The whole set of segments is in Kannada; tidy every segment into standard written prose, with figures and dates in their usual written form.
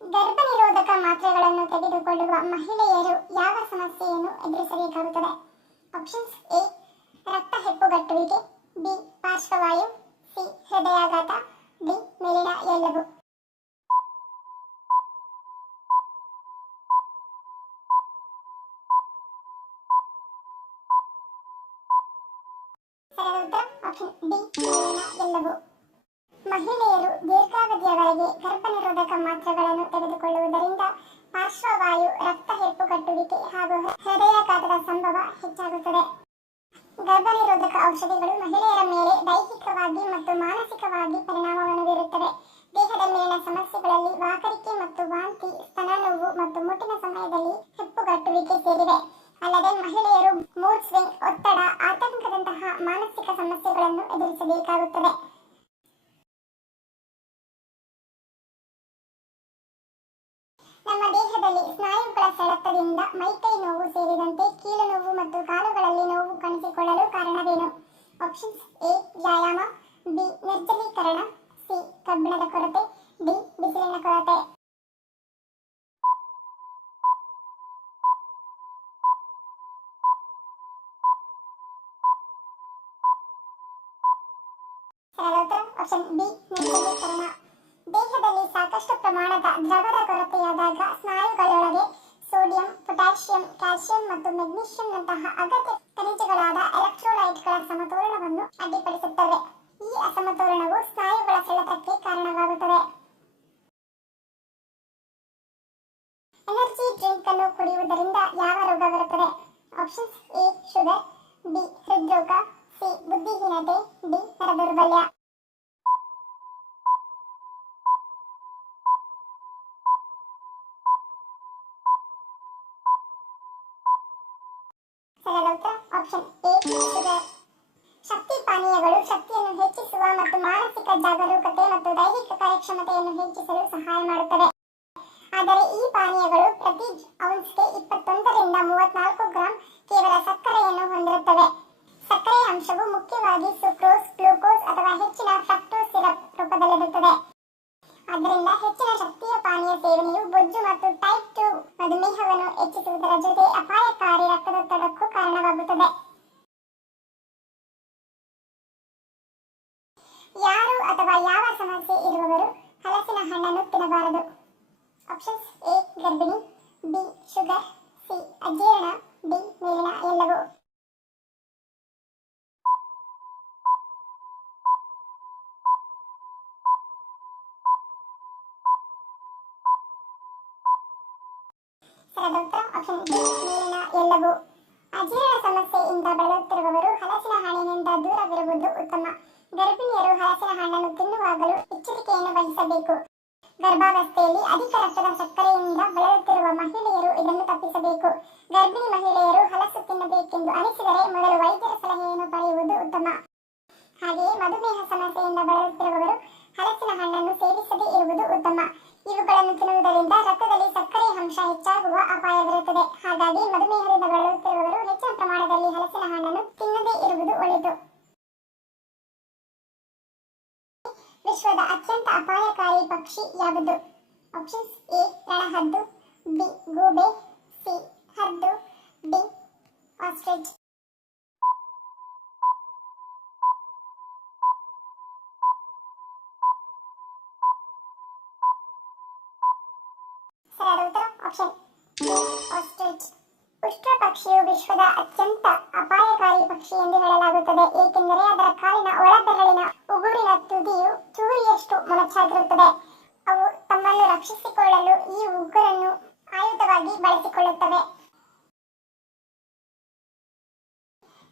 ಗರ್ಭನಿರೋಧಕ ಮಾತ್ರೆಗಳನ್ನು ತೆಗೆದುಕೊಳ್ಳುವ ಮಹಿಳೆಯರು ಯಾವ ಸಮಸ್ಯೆಯನ್ನು ಎದುರಿಸಬೇಕಾಗುತ್ತದೆ? ಆಪ್ಷನ್ಸ್: ಎ ರಕ್ತ ಹೆಪ್ಪುಗಟ್ಟುವಿಕೆ, ಬಿ ಪಾರ್ಶ್ವವಾಯು, ಸಿ ಹೃದಯಾಘಾತ, ಡಿ ಮೇಲಿನ ಎಲ್ಲವೂ. ಸರಿಯಾದ ಉತ್ತರ ಆಪ್ಷನ್ ಡಿ ಮೇಲಿನ ಎಲ್ಲವೂ. ಮಹಿಳೆಯರು ದೀರ್ಘಾವಧಿಯವರೆಗೆ ಗರ್ಭನಿರೋಧಕ ಮಾತ್ರೆಗಳನ್ನು ತೆಗೆದುಕೊಳ್ಳುವುದರಿಂದ ಪಾರ್ಶ್ವವಾಯು, ರಕ್ತ ಹೆಪ್ಪುಗಟ್ಟುವಿಕೆ ಹಾಗೂ ಹೃದಯಾಘಾತದ ಸಂಭವ ಹೆಚ್ಚಾಗುತ್ತದೆ. ಗರ್ಭನಿರೋಧಕ ಔಷಧಿಗಳು ಮಹಿಳೆಯರ ಮೇಲೆ ದೈಹಿಕವಾಗಿ ಮತ್ತು ಮಾನಸಿಕವಾಗಿ ಪರಿಣಾಮವನ್ನು ಬೀರುತ್ತವೆ. ದೇಹದ ಮೇಲಿನ ಸಮಸ್ಯೆಗಳಲ್ಲಿ ವಾಕರಿಕೆ ಮತ್ತು ವಾಂತಿ, ಸ್ತನ ನೋವು ಮತ್ತು ಮುಟ್ಟಿನ ಸಮಯದಲ್ಲಿ ಹೆಪ್ಪುಗಟ್ಟುವಿಕೆ ಸೇರಿವೆ. ಅಲ್ಲದೆ ಮಹಿಳೆಯರು ಮೂಡ್ ಸ್ವಿಂಗ್, ಒತ್ತಡ, ಆತಂಕದಂತಹ ಮಾನಸಿಕ ಸಮಸ್ಯೆಗಳನ್ನು ಎದುರಿಸಬೇಕಾಗುತ್ತದೆ. ನಮ್ಮ ದೇಹದಲ್ಲಿ ಸ್ನಾಯುಗಳ ಸೆಳೆತದಿಂದ ಮೈಕೈ ನೋವು ಸೇರಿದಂತೆ ಕೀಲು ನೋವು ಮತ್ತು ಕಾಲುಗಳಲ್ಲಿ ನೋವು ಕಾಣಿಸಿಕೊಳ್ಳಲು ಕಾರಣವೇನು? ಆಪ್ಷನ್ಸ್: ಎ ವ್ಯಾಯಾಮ, ಬಿ ನಿರ್ಜಲೀಕರಣ, ಸಿ ಕಬ್ಬಿಣದ ಕೊರತೆ, ಡಿ ಬಿಸಿಲಿನ ಕೊರತೆ. ಸರಿಯಾದ ಉತ್ತರ ಆಪ್ಷನ್ ಬಿ ನಿರ್ಜಲೀಕರಣ. ದೇಹದಲ್ಲಿ ಸಾಕಷ್ಟು ಪ್ರಮಾಣದ ದ್ರವದ ಕೊರತೆಯಾದಾಗ ಸ್ನಾಯುಗಳೊಳಗೆ ಸೋಡಿಯಂ, ಪೊಟ್ಯಾಷಿಯಂ, ಕ್ಯಾಲ್ಸಿಯಂ ಮತ್ತು ಮೆಗ್ನೀಷಿಯಂನಂತಹ ಅಗತ್ಯ ಖನಿಜಗಳಾದ ಎಲೆಕ್ಟ್ರೋಲೈಟ್ಗಳ ಸಮತೋಲನವನ್ನು ಅಡ್ಡಿಪಡಿಸುತ್ತವೆ. ಈ ಅಸಮತೋಲನವು ಸ್ನಾಯುಗಳ ಸೆಳೆತಕ್ಕೆ ಕಾರಣವಾಗುತ್ತದೆ. ಎನರ್ಜಿ ಡ್ರಿಂಕ್ ಅನ್ನು ಕುಡಿಯುವುದರಿಂದ ಯಾವ ರೋಗ ಬರುತ್ತದೆ? ಆಪ್ಷನ್ಸ್: ಎ ಶುಗರ್, ಬಿ ಹೃದ್ರೋಗ, ಸಿ ಬುದ್ಧಿಹೀನತೆ, ಡಿ ನರದೌರ್ಬಲ್ಯ. ಸರಿಯಾದ ಉತ್ತರ ಆಪ್ಷನ್ ಎ ಶುಗರ್. ಶಕ್ತಿ ಪಾನೀಯಗಳು ಶಕ್ತಿಯನ್ನು ಹೆಚ್ಚಿಸುವ ಮತ್ತು ಮಾನಸಿಕ ಜಾಗರೂಕತೆ ಮತ್ತು ದೈಹಿಕ ಕಾರ್ಯಕ್ಷಮತೆಯನ್ನು ಹೆಚ್ಚಿಸಲು ಸಹಾಯ ಮಾಡುತ್ತವೆ. ಆದರೆ ಈ ಪಾನೀಯಗಳು ಪ್ರತಿ ಔನ್ಸ್ಗೆ 21 ರಿಂದ 34 ಗ್ರಾಂ ಕೇವಲ ಸಕ್ಕರೆಯನ್ನು ಹೊಂದಿರುತ್ತವೆ. ಸಕ್ಕರೆಯ ಅಂಶವು ಮುಖ್ಯವಾಗಿ ಸುಕ್ರೋಸ್, ಗ್ಲೂಕೋಸ್ ಅಥವಾ ಹೆಚ್ಚಿನ ಫ್ರಕ್ಟೋಸ್ ಸಿರಪ್ ರೂಪದಲ್ಲಿರುತ್ತದೆ. ಆದ್ದರಿಂದ ಹೆಚ್ಚಿನ ಶಕ್ತಿಯ ಪಾನೀಯ ಸೇವನೆಯು ಬೊಜ್ಜು ಮತ್ತು ಟೈಪ್ 2 ಮಧುಮೇಹವನ್ನು ಹೆಚ್ಚಿಸುವುದರ ಜೊತೆ ಅಪಾಯಕಾರಿ ರಕ್ತದೊತ್ತಡಕ್ಕೂ ಕಾರಣವಾಗುತ್ತದೆ. ಯಾರು ಅಥವಾ ಯಾವ ಸಮಸ್ಯೆ ಇರುವವರು ಹಲಸಿನ ಹಣ್ಣನ್ನು ತಿನ್ನಬಾರದು? ಆಪ್ಷನ್ಸ್: ಎ ಗರ್ಭಿಣಿ, ಬಿ ಶುಗರ್, ಸಿ ಅಜೀರ್ಣ, ಡಿ ಮೇಲಿನ ಎಲ್ಲವೂ. ಸರಿಯಾದ ಉತ್ತರ ಆಪ್ಷನ್ ಡಿ ಮೇಲಿನ ಎಲ್ಲವೂ. ಅಜೀರ್ಣ ಸಮಸ್ಯೆಯಿಂದ ಬಳಲುತ್ತಿರುವವರು ಹಲಸಿನ ಹಣ್ಣಿನಿಂದ ದೂರವಿರುವುದು ಉತ್ತಮ. ಗರ್ಭಿಣಿಯರು ಹಲಸಿನ ಹಣ್ಣನ್ನು ತಿನ್ನುವಾಗಲೂ ಎಚ್ಚರಿಕೆಯನ್ನು ವಹಿಸಬೇಕು. ಗರ್ಭಾವಸ್ಥೆಯಲ್ಲಿ ಅಧಿಕ ರಕ್ತದ ಸಕ್ಕರೆಯಿಂದ ಬಳಲುತ್ತಿರುವ ಮಹಿಳೆಯರು ಇದನ್ನು ತಪ್ಪಿಸಬೇಕು. ಗರ್ಭಿಣಿ ಮಹಿಳೆಯರು ಹಲಸು ತಿನ್ನಬೇಕೆಂದು ಅನಿಸಿದರೆ ಮೊದಲು ವೈದ್ಯರ ಸಲಹೆಯನ್ನು ಪಡೆಯುವುದು ಉತ್ತಮ. ಹಾಗೆಯೇ ಮಧುಮೇಹ ಸಮಸ್ಯೆಯಿಂದ ಬಳಲುತ್ತಿರುವವರು ಹಲಸಿನ ಹಣ್ಣನ್ನು ಸೇವಿಸದೇ ಇರುವುದು ಉತ್ತಮ. ಇವುಗಳನ್ನು ತಿನ್ನುವುದರಿಂದ ರಕ್ತದಲ್ಲಿ ಸಕ್ಕರೆ ಅಂಶ ಹೆಚ್ಚಾಗುವ ಅಪಾಯವಿರುತ್ತದೆ. ಹಾಗಾಗಿ ಮಧುಮೇಹದಿಂದ ಬಳಲುತ್ತಿರುವವರು ಹೆಚ್ಚಿನ ಪ್ರಮಾಣದಲ್ಲಿ ಹಲಸಿನ ಹಣ್ಣನ್ನು ತಿನ್ನದೇ ಇರುವುದು ಒಳಿತು. ವಿಶ್ವದ ಅತ್ಯಂತ ಅಪಾಯಕಾರಿ ಪಕ್ಷಿ ಯಾವುದು? ಆಪ್ಷನ್ಸ್: ಎ ರಣಹದ್ದು, ಬಿ ಗೂಬೆ, ಸಿ ಹದ್ದು, ಡಿ ಆಸ್ಟ್ರಿಚ್. ಸರಿಯಾದ ಉತ್ತರ ಆಪ್ಷನ್ ಬಿ ಆಸ್ಟ್ರಿಚ್. ಉಷ್ಟ್ರ ಪಕ್ಷಿಯು ವಿಶ್ವದ ಅತ್ಯಂತ ಅಪಾಯಕಾರಿ ಪಕ್ಷಿ ಎಂದು ಹೇಳಲಾಗುತ್ತದೆ, ಏಕೆಂದರೆ ಅದರ ಕಾಲಿನ ಒಳಬೆರಳಿನ ಉಗುರಿನ ತುದಿಯು ಚೂರಿಯಷ್ಟು ಮೊನಚಾಗಿರುತ್ತದೆ. ಅವು ತಮ್ಮನ್ನು ರಕ್ಷಿಸಿಕೊಳ್ಳಲು ಈ ಉಗುರನ್ನು ಆಯುಧವಾಗಿ ಬಳಸಿಕೊಳ್ಳುತ್ತವೆ.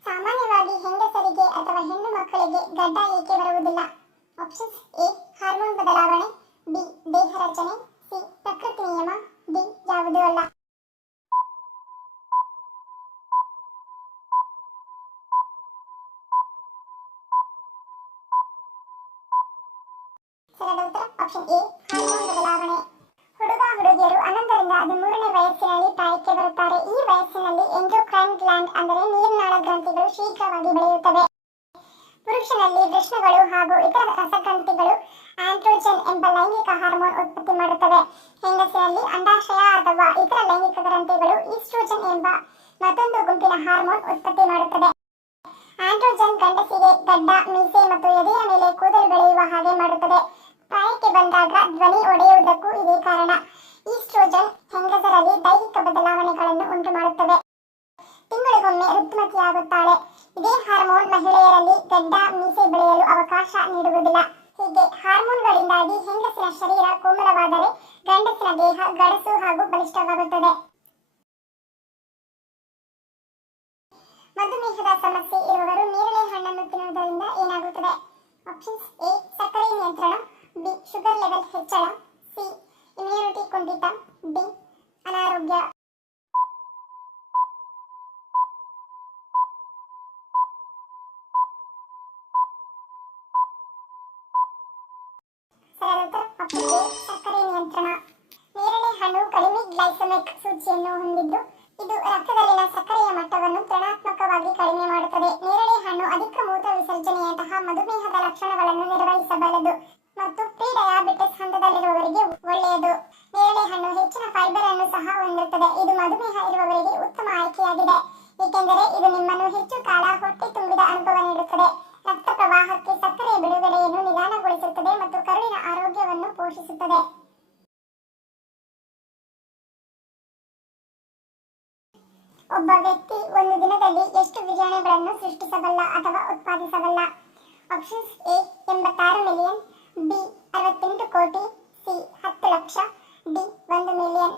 ಸಾಮಾನ್ಯವಾಗಿ ಹೆಂಗಸರಿಗೆ ಅಥವಾ ಹೆಣ್ಣು ಮಕ್ಕಳಿಗೆ ಗಡ್ಡ ಏಕೆ ಬರುವುದಿಲ್ಲ? ಆಪ್ಷನ್ಸ್: ಎ ಹಾರ್ಮೋನ್ ಬದಲಾವಣೆ, ಬಿ ದೇಹ ರಚನೆ, ಸಿ ಪ್ರಕೃತಿ ನಿಯಮ, ಡಿ ಯಾವುದೂ ಅಲ್ಲ. ಸರಿಯಾದ ಉತ್ತರ ಆಪ್ಷನ್ ಎ ಹಾರ್ಮೋನ್ ಬದಲಾವಣೆ. ಹುಡುಗಿಯರು 11ರಿಂದ 13ನೇ ವಯಸ್ಸಿನಲ್ಲಿ ಪ್ರಾಯಕ್ಕೆ ಬರುತ್ತಾರೆ. ಈ ವಯಸ್ಸಿನಲ್ಲಿ ಎಂಡೋಕ್ರೈನ್ ಗ್ಲ್ಯಾಂಡ್ ಅಂದರೆ ನೀರ್ನಾಳ ಗ್ರಂಥಿಗಳು ಶೀಘ್ರವಾಗಿ ಬೆಳೆಯುತ್ತವೆ. ಪುರುಷನಲ್ಲಿ ವೃಷಣಗಳು ಹಾಗೂ ಇತರ ರಸಗ್ರಂಥಿಗಳು ಆಂಡ್ರೋಜನ್ ಎಂಬ ಲೈಂಗಿಕ ಹಾರ್ಮೋನ್ ಉತ್ಪತ್ತಿ ಮಾಡುತ್ತವೆ. ಹೆಂಗಸಿನಲ್ಲಿ ಅಂಡಾಶಯ ಅಥವಾ ಇತರ ಲೈಂಗಿಕ ಗ್ರಂಥಿಗಳು ಈಸ್ಟ್ರೋಜನ್ ಎಂಬ ಮತ್ತೊಂದು ಗುಂಪಿನ ಹಾರ್ಮೋನ್ ಉತ್ಪತ್ತಿ ಮಾಡುತ್ತದೆ. ಆಂಡ್ರೋಜನ್ ಗಂಡಸಿಗೆ ಗಡ್ಡ, ಮೀಸೆ ಮತ್ತು ಎದೆಯ ಮೇಲೆ ಕೂದಲು ಬೆಳೆಯುವ ಹಾಗೆ ಮಾಡುತ್ತದೆ. ಪ್ರಾಯಕ್ಕೆ ಬಂದಾಗ ಧ್ವನಿ ಒಡೆಯುವುದಕ್ಕೂ ಇದೇ ಕಾರಣ. ಈಸ್ಟ್ರೋಜನ್ ಹೆಂಗಸರಲ್ಲಿ ದೈಹಿಕ ಬದಲಾವಣೆಗಳನ್ನು ಉಂಟು ಮಾಡುತ್ತವೆ. ತಿಂಗಳಿಗೊಮ್ಮೆ ಋತುಮತಿಯಾಗುತ್ತಾಳೆ. ಇದೇ ಹಾರ್ಮೋನ್ ಮಹಿಳೆಯರಲ್ಲಿ ಗಡ್ಡ, ಮೀಸೆ ಬೆಳೆಯಲು ಅವಕಾಶ ನೀಡುವುದಿಲ್ಲ. ಹೀಗೆ ಹಾರ್ಮೋನ್ಗಳಿಂದಾಗಿ ಹೆಂಗಸಿನ ಶರೀರ ಕೋಮಲವಾದರೆ ಗಂಡಸಿನ ದೇಹ ಗಡಸು ಹಾಗೂ ಬಲಿಷ್ಠವಾಗುತ್ತದೆ. ಮಧುಮೇಹದ ಸಮಸ್ಯೆ ಇರುವವರು ನೇರಳೆ ಹಣ್ಣನ್ನು ತಿನ್ನುವುದರಿಂದ ಏನಾಗುತ್ತದೆ? Options: A. ಸಕ್ಕರೆ ನಿಯಂತ್ರಣ, ಬಿ. ಶುಗರ್ ಲೆವೆಲ್ ಹೆಚ್ಚಳ, ಸಿ. ಇಮ್ಯುನಿಟಿ ಕುಂಠಿತ, ಡಿ. ಅನಾರೋಗ್ಯ. ಸರಿಯಾದ ಉತ್ತರ ಆಪ್ಷನ್ ಎ. ಸಕ್ಕರೆ ನಿಯಂತ್ರಣ. ನೇರಳೆ ಹಣ್ಣು ಕಡಿಮೆ ಗ್ಲೈಸೆಮಿಕ್ ಸೂಚಿಯನ್ನು ಹೊಂದಿದ್ದು ಇದು ರಕ್ತದಲ್ಲಿನ ಸಕ್ಕರೆಯ ಮಟ್ಟವನ್ನು ತುಲನಾತ್ಮಕವಾಗಿ ಕಡಿಮೆ ಮಾಡುತ್ತದೆ. ನೇರಳೆ ಹಣ್ಣು ಅಧಿಕ ಮೂತ್ರ ವಿಸರ್ಜನೆಯಂತಹ ಮಧುಮೇಹದ ಲಕ್ಷಣಗಳನ್ನು ನಿರ್ವಹಿಸಬಲ್ಲದು ಮತ್ತು ಪ್ರೀ ಡಯಾಬಿಟಿಸ್ ಹಂತದಲ್ಲಿರುವವರಿಗೆ ಒಳ್ಳೆಯದು. ನೇರಳೆ ಹಣ್ಣು ಹೆಚ್ಚಿನ ಫೈಬರ್ ಅನ್ನು ಸಹ ಹೊಂದಿರುತ್ತದೆ. ಇದು ಮಧುಮೇಹ ಇರುವವರಿಗೆ ಉತ್ತಮ ಆಯ್ಕೆಯಾಗಿದೆ, ಏಕೆಂದರೆ ಇದು ನಿಮ್ಮನ್ನು ಹೆಚ್ಚು ಕಾಲ ಹೊಟ್ಟೆ ತುಂಬಿದ ಅನುಭವ ನೀಡುತ್ತದೆ. ರಕ್ತ ಪ್ರವಾಹಕ್ಕೆ ಸಕ್ಕರೆಯ ಬಿಡುಗಡೆಯನ್ನು ನಿಧಾನಗೊಳಿಸುತ್ತದೆ ಮತ್ತು ಕರುಳಿನ ಆರೋಗ್ಯವನ್ನು ಪೋಷಿಸುತ್ತದೆ. ಒಬ್ಬ ವ್ಯಕ್ತಿ ಒಂದು ದಿನದಲ್ಲಿ ಎಷ್ಟು ವೀರ್ಯಾಣುಗಳನ್ನು ಸೃಷ್ಟಿಸಬಲ್ಲ ಅಥವಾ ಉತ್ಪಾದಿಸಬಲ್ಲ? Options: A. 86 million, B. 68 ಕೋಟಿ, ಸಿ. 10 ಲಕ್ಷ, D. 1 million.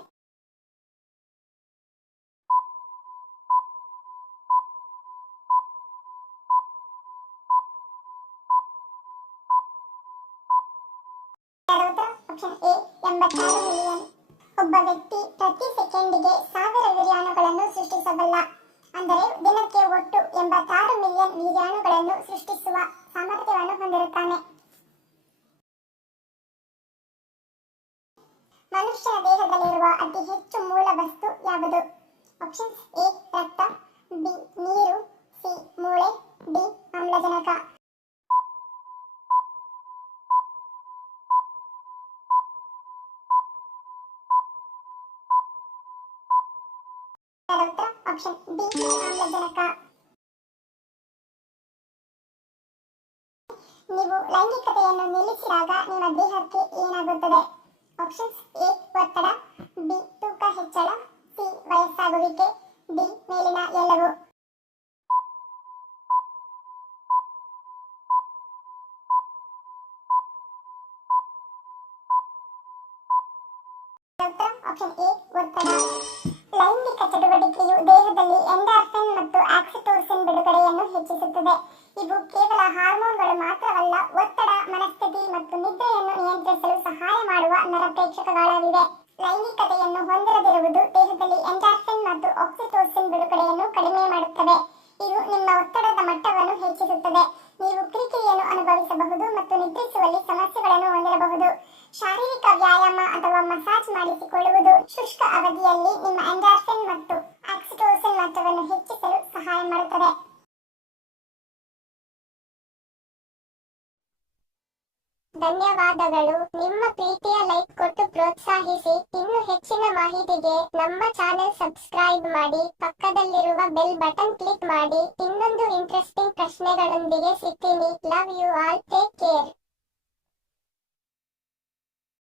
Option A. 86 million. ಒಬ್ಬ ವ್ಯಕ್ತಿ ಪ್ರತಿ ಸೆಕೆಂಡಿಗೆ 1000 ವೀರ್ಯಾಣುಗಳನ್ನು ಸೃಷ್ಟಿಸಬಲ್ಲ. ಅಂದರೆ ದಿನಕ್ಕೆ ಒಟ್ಟು 86 ಮಿಲಿಯನ್ ವೀರ್ಯಾಣುಗಳನ್ನು ಸೃಷ್ಟಿಸುವ ಸಾಮರ್ಥ್ಯವನ್ನು ಹೊಂದಿರುತ್ತಾನೆ. ಮನುಷ್ಯನ ದೇಹದಲ್ಲಿರುವ ಅತಿ ಹೆಚ್ಚು ಮೂಲ ವಸ್ತು ಯಾವುದು? Options: A. ರಕ್ತ, ಬಿ. ನೀರು, ಸಿ. ಮೂಳೆ, ಡಿ. ಆಮ್ಲಜನಕ. Option B. ಆಮ್ಲಜನಕ. ನೀವು ಲೈಂಗಿಕತೆಯನ್ನು ನಿಲ್ಲಿಸಿದಾಗ ನಿಮ್ಮ ದೇಹಕ್ಕೆ ಏನಾಗುತ್ತದೆ? Options: A. ಒತ್ತಡ, ಬಿ. ತೂಕ ಹೆಚ್ಚಳ, ಸಿ. ವಯಸ್ಸಾಗುವಿಕೆ, ಡಿ. ಮೇಲಿನ ಎಲ್ಲವೂ. Option A. ಒತ್ತಡ. ಲೈಂಗಿಕ ಚಟುವಟಿಕೆಯು ದೇಹದಲ್ಲಿ ಎಂಡಾರ್ಫಿನ್ ಮತ್ತು ಆಕ್ಸಿಟೋಸಿನ್ ಬಿಡುಗಡೆಯನ್ನು ಹೆಚ್ಚಿಸುತ್ತದೆ. ಇವು ಕೇವಲ ಹಾರ್ಮೋನ್ಗಳು ಮಾತ್ರವಲ್ಲ, ಒತ್ತಡ, ಮನಸ್ಥಿತಿ ಮತ್ತು ನಿದ್ರೆಯನ್ನು ನಿಯಂತ್ರಿಸಲು ಸಹಾಯ ಮಾಡುವ ನರಪ್ರೇಕ್ಷಕಗಳಾಗಿವೆ. ಲೈಂಗಿಕತೆಯನ್ನು ಹೊಂದಿರದಿರುವುದು ದೇಹದಲ್ಲಿ ಎಂಡಾರ್ಫಿನ್ ಮತ್ತು ಆಕ್ಸಿಟೋಸಿನ್ ಬಿಡುಗಡೆಯನ್ನು ಕಡಿಮೆ ಮಾಡುತ್ತವೆ. ಇದು ನಿಮ್ಮ ಒತ್ತಡದ ಮಟ್ಟವನ್ನು ಹೆಚ್ಚಿಸುತ್ತದೆ. ನೀವು ಕಿರಿಕಿರಿಯನ್ನು ಅನುಭವಿಸಬಹುದು ಮತ್ತು ನಿದ್ರಿಸುವಲ್ಲಿ ಸಮಸ್ಯೆಗಳನ್ನು ಹೊಂದಿರಬಹುದು. ಶಾರೀರಿಕ ವ್ಯಾಯಾಮ ಅಥವಾ ಮಸಾಜ್ ಮಾಡಿಸಿಕೊಳ್ಳುವುದು ಶುಷ್ಕ ಅವಧಿಯಲ್ಲಿ ನಿಮ್ಮ ಎಂಡಾರ್ಫಿನ್ ಮತ್ತು ಆಕ್ಸಿಟೋಸಿನ್ ಮಟ್ಟವನ್ನು ಹೆಚ್ಚಿಸಲು ಸಹಾಯ ಮಾಡುತ್ತದೆ. ಧನ್ಯವಾದಗಳು. ನಿಮ್ಮ ಪ್ರೀತಿಯ ಲೈಕ್ ಕೊಟ್ಟು ಪ್ರೋತ್ಸಾಹಿಸಿ. ಇನ್ನು ಹೆಚ್ಚಿನ ಮಾಹಿತಿಗೆ ನಮ್ಮ ಚಾನೆಲ್ ಸಬ್ಸ್ಕ್ರೈಬ್ ಮಾಡಿ, ಪಕ್ಕದಲ್ಲಿರುವ ಬೆಲ್ ಬಟನ್ ಕ್ಲಿಕ್ ಮಾಡಿ. ಇನ್ನೊಂದು ಇಂಟ್ರೆಸ್ಟಿಂಗ್ ಪ್ರಶ್ನೆಗಳೊಂದಿಗೆ ಸಿಗ್ತೀನಿ. Love you all. Take care.